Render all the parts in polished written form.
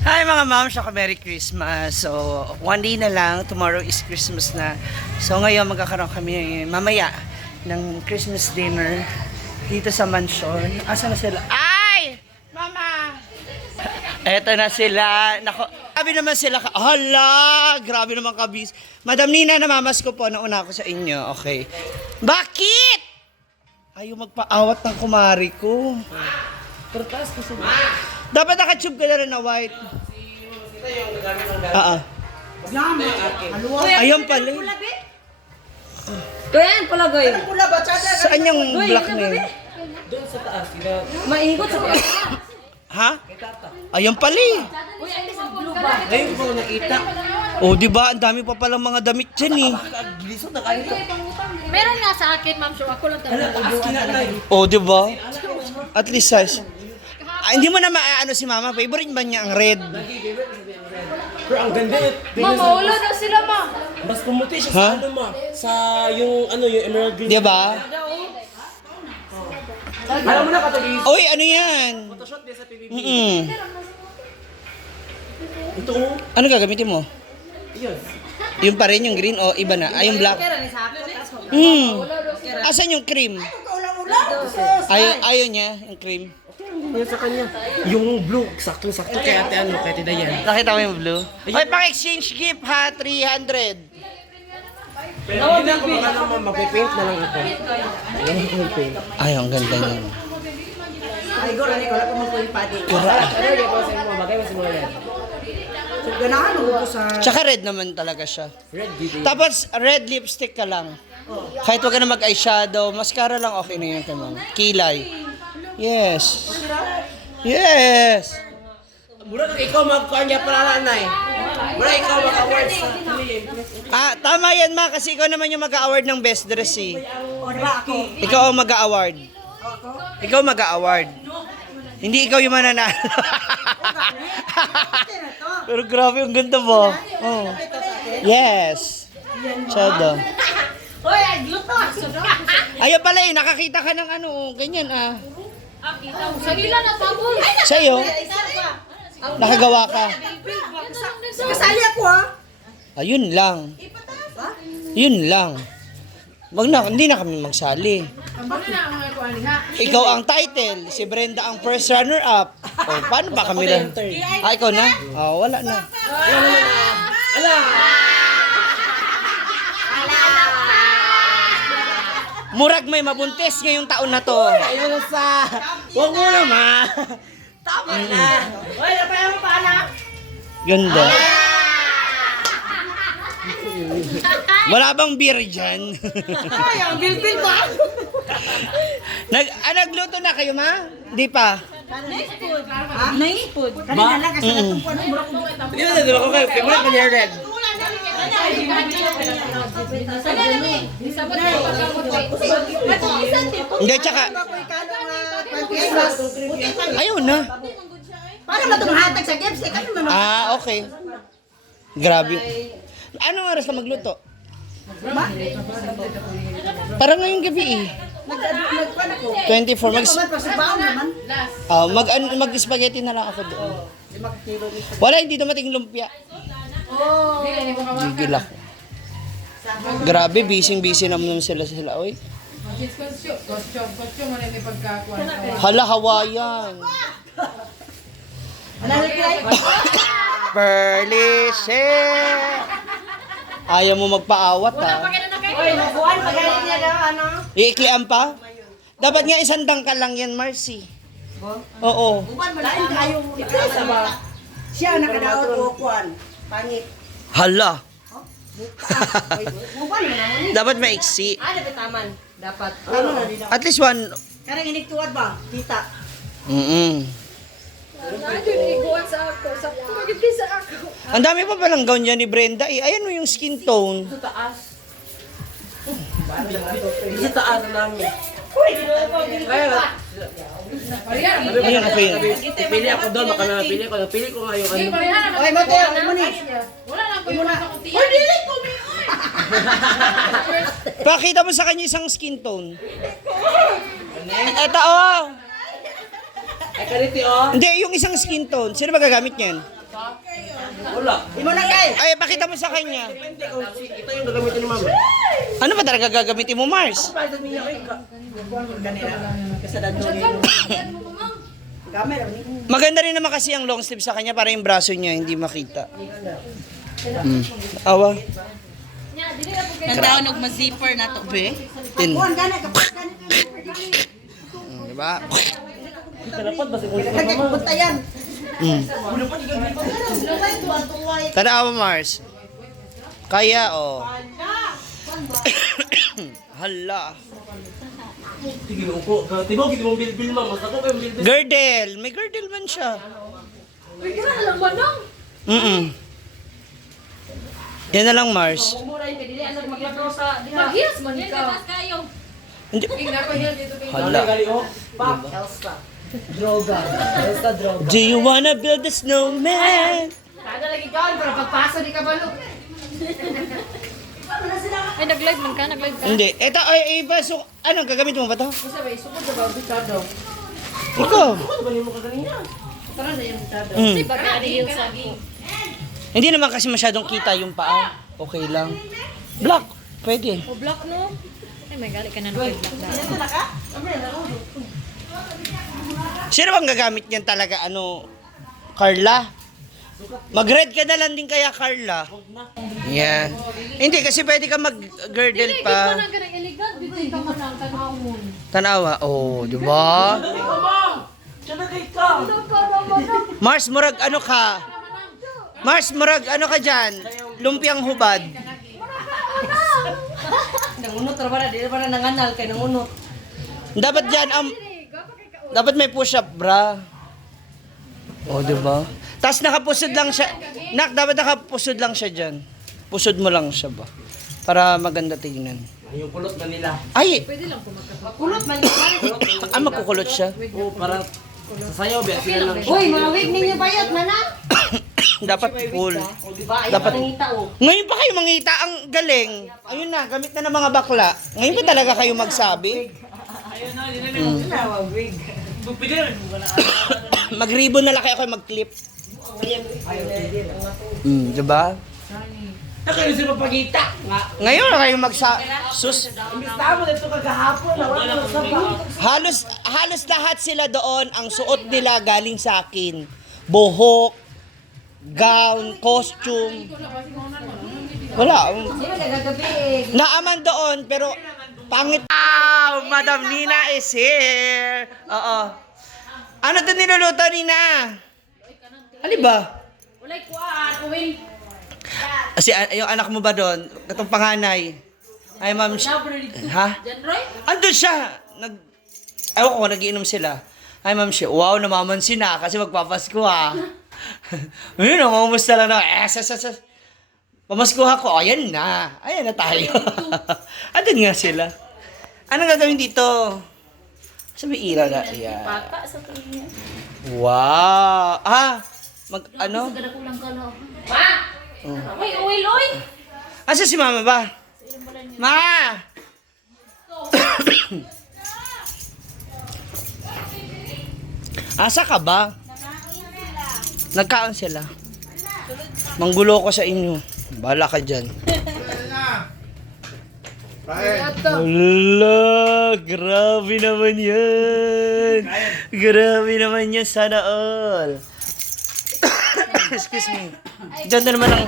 Hi mga ma'am, saka Merry Christmas. So, one day na lang, tomorrow is Christmas na. So ngayon magkakaroon kami mamaya ng Christmas dinner dito sa mansion. Asa na sila? Ay! Mama! Eto na sila. Nako, grabe naman sila. Hala! Grabe naman kabis. Madam Nina, namamas ko po. Nauna ako sa inyo. Okay. Bakit? Ayaw magpaawat ng kumari ko. Pertas ko sila. Dapat nakatube ka na rin na white. Ayun pala. Kuya, palagay. Saan yung black na yun? Doon sa taas, Maingot sa pagkakita. Ha? Ayun pala eh. Uy, ay, sa blue ba? ngayon ko nakita. O, di ba? Ang dami pa palang mga damit dyan eh. Gilisod na kayo. Meron nga sa akin, ma'am. So, ako lang talaga. Taas kinanay. O, di ba? At least size. Ah, hindi mo na maaano si mama. Favorite ba niya ang red? Pero ang ganda eh. Ma'am, maula na sila, ma'am. Mas pumuti siya Ha? sa ano ma. Sa yung yung emerald green. Di ba? Alam mo na katagi. Oy, ano yan? Photoshop din sa PBB. Ito oh. Ano gagamitin mo? Yun. Yung pa rin, yung green o iba na? Ay, yung black. Kaya ni sa ako. Asan yung cream? Ayaw niya, yung cream. Ano sa kanya? Yung blue, sakto-sakto kay ate ano, kay Tita Yan. Nakita mo yung blue? Oy, pang-exchange gift ha, 300. Pero hindi na ako baka naman magpe-paint na lang ako. Ayun ko yung paint. Ay, ang ganda niya. Ay, gora ni wala pa mo yung padi. Ano yung ako sa mga bagay, mas mga red. So, ganahan mo ko sa... Tsaka red naman talaga siya. Red giving. Tapos, red lipstick ka lang. Kahit wag ka na mag-eyeshadow, mascara lang okay na yun kay ma'am. Kilay. Yes. Yes! Mura na ikaw magkuhan niya para nanay. Mura ikaw mag-awards sa film. Ah, tama yan ma, kasi ikaw naman yung mag-award ng best dress eh. O, di ba ako? Ikaw ang mag-award. Ikaw mag-award. Hindi ikaw yung mananalo. Pero grabe, ang ganda mo. Oh. Yes. Chado. Hoy, agluto! Ayun pala eh, nakakita ka ng ano, ganyan ah. Sa ilan na tabol. Sa'yo, nakagawa ka. Kasali ako ha? Ayun lang. Yun lang. Wag na, hindi na kami magsali. Ikaw ang title, si Brenda ang first runner-up. O, paano ba kami lang? Ah, ikaw na? Oh, wala na. Murag may mabuntis ngayong taon na to. Ayun na sa... Huwag mo naman. Tama na! Hoy, napaya mo pa na? Ganda. Wala bang beer dyan? Ay, ang bilbil ba? Nagluto na kayo, ma? Di pa. Nice food. Kanina lang kasi natumpuan ng mura ko. Hindi na, di ba ko kayo? Favorite na niya red. Hindi, tsaka, ayun na. Para matunghatag sa games, eh, kami man. Ah, okay. Grabe. Anong oras ka magluto? Parang ngayong gabi eh. Nagpan ako. 24. Pasibaw naman. Mag-spaghetti na lang ako doon. Wala, hindi dumating lumpia. Gigil ako. Grabe, busy naman sila. Oy. Hala, Hawaiian. Perlice. Ayaw mo magpaawat ha. Hoy, nabuan, magaling niya daw, ano? Iiklian pa? Dapat nga isang dangkal lang yan, Marcy. Oo. Buwan, malain kayo. Ito ba? Siya nakadaot o kuwan. Pangit. Hala. Buwan mo naman. Dapat maiksi. Ano ba taman? Dapat. Ano na din ako. At least one. Karang iniktuad ba? Kita. Nandiyo na iguan sa ako. Sa tumagid sa ako. Ang dami pa palang gown niya ni Brenda. Eh, ayan mo yung skin tone. Sa taas. Sa taas namin. Ayun. Ayun, okay. Pili ako doon, baka napili ko. Napili ko nga yung ano. Ay, mate, mo ni. Wala lang ko yung mga kutiyan. Pakita mo sa kanya isang skin tone. Eto, oh. Ay, kaliti oh. Hindi, yung isang skin tone. Sino ba gagamit niyan? Wala. Imo na kay. Ay, pakita mo sa kanya. Depende kung ito yung gagamitin ni mama. Ano ba talaga gagamitin mo, Mars? Pwede niya kay ka. Kasadad do ni. Camera ni. Maganda rin naman kasi ang long sleeve sa kanya para yung braso niya hindi makita. Awa. Nandaon og ma-zipper na to, be. Tin. Kuan gana ka. Diba? Dapat ba si Kuya Kaya pupunta yan. Tanawa, Mars. Kaya, oh. Hala. Sige mo ko. Tibo gid mo bilbil mama. Ako kay bilbil. Girdle. May girdle man siya. Pwede na lang manang. Yan na lang, Mars. Mumuray ka dili anak maglakaw sa mag-heels man ka. Hindi. Tingnan ko heel dito kay Hala. Gali oh. Droga. Elsa droga. Do you wanna build a snowman? Kada lagi gawin para pagpasa di ka balo. Ay nag-live man ka, nag-live ka. Hindi. Ito, ay, iba. So, ano, gagamit mo ba ito? Isa ba sugod ba butado? Ikaw. Ano ba mo ka kanina? Tara na yung butado. Mm. Ba ka heels lagi. Hindi naman kasi masyadong kita yung paa. Okay lang. Black. Pwede. O black no? Ay may gali ka na nag-black na. Sino bang gagamit niyan talaga? Ano? Carla? Mag-red ka na lang din kaya, Carla. Yan. Hindi, kasi pwede ka mag-girdle Ka pa. na ganang elegant dito ka man ang tanaw mo. Tanawa. Oh, di ba? Diyan kay ka. Mars, murag ano ka? Mars, murag ano ka dyan? Lumpiang hubad. Nangunot ra ba di ba na nanganal kay nangunot. Dapat dyan, dapat may push-up, bra. Oh, di ba? Tapos nakapusod lang siya. Dapat nakapusod lang siya dyan. Pusod mo lang siya ba? Para maganda tingnan. Yung kulot na nila. Ay! Kulot man. Makukulot siya. Oh, parang sasayaw ba sila lang. Uy, mga wig ninyo bayot man na. Dapat full. O di ba? Dapat- Ayaw mangita o. Ngayon pa kayo mangita, ang galing. Ayun na, gamit na ng mga bakla. Ngayon pa talaga kayo magsabi? Wig. Mag-ribbon na lang kayo mag-clip. Diba? Kayo si papagita. Ngayon na kayo sus. Imbitahan mo dito kagahapon. Wala sa ba. Halos lahat sila doon, ang suot nila galing sa akin. Buhok, gown, costume. Wala. Naaman doon, pero pangit. Wow, Madam Nina is here. Oo. Ano ito niluluto, Nina? Ano ba? Walay kuan, uwin. Kasi yung anak mo ba doon? Katong panganay. Ay, ma'am. Ha? Jan Roy? Andun siya. Ewan ko, nagiinom sila. Ay, ma'am siya. Wow, namamansin na kasi magpapasko ha. Ayun, namumusta lang na. Pamaskuha ko. Ayan na. Ayan na tayo. Andun nga sila. Anong gagawin dito? Sabi ira na. Ayan. Pata sa tingin. Wow. Ano? Kada kulang ka no. Ma! Uy, uy, loy! Asa si mama ba? Ma! Asa ka ba? Nagkaon sila. Manggulo ko sa inyo. Bala ka dyan. Wala, grabe naman yan. Grabe naman yan, sana all. Excuse me. Ganda naman ang...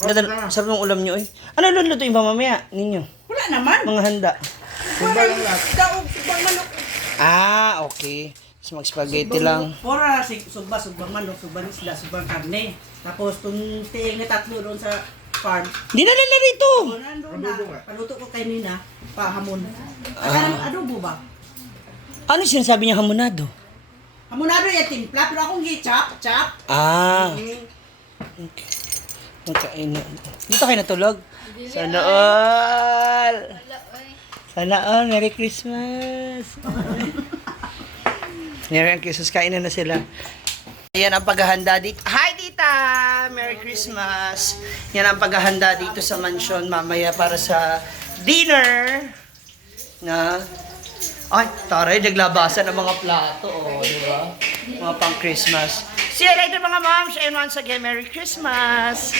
Ganda, sarap ng ulam nyo eh. Ano lulutuin pa mamaya ninyo? Wala naman. Mga handa. Daog sugbang manok. Ah, okay. Tapos mag-spaghetti lang. Pora sugbang manok, sugbang isda, sugbang karne. Tapos itong tiing na tatlo doon sa farm. Di na nila rito. Nandun na. Paluto ko kay Nina. Pahamon. Adobo ba? Ano sinasabi niya hamonado? Hamonado yung timpla. Pero akong gi-chop. Ah. Okay. Dito kayo natulog? Sana all. Sana all. Merry Christmas. Merry Christmas. Kain na sila. Yan ang paghahanda dito. Hi, tita! Merry Christmas! Yan ang paghahanda dito sa mansion mamaya para sa dinner. Na, ay, taray, naglabasan ng mga plato, oh, di ba? Mga pang Christmas. See you later mga moms, and once again, Merry Christmas!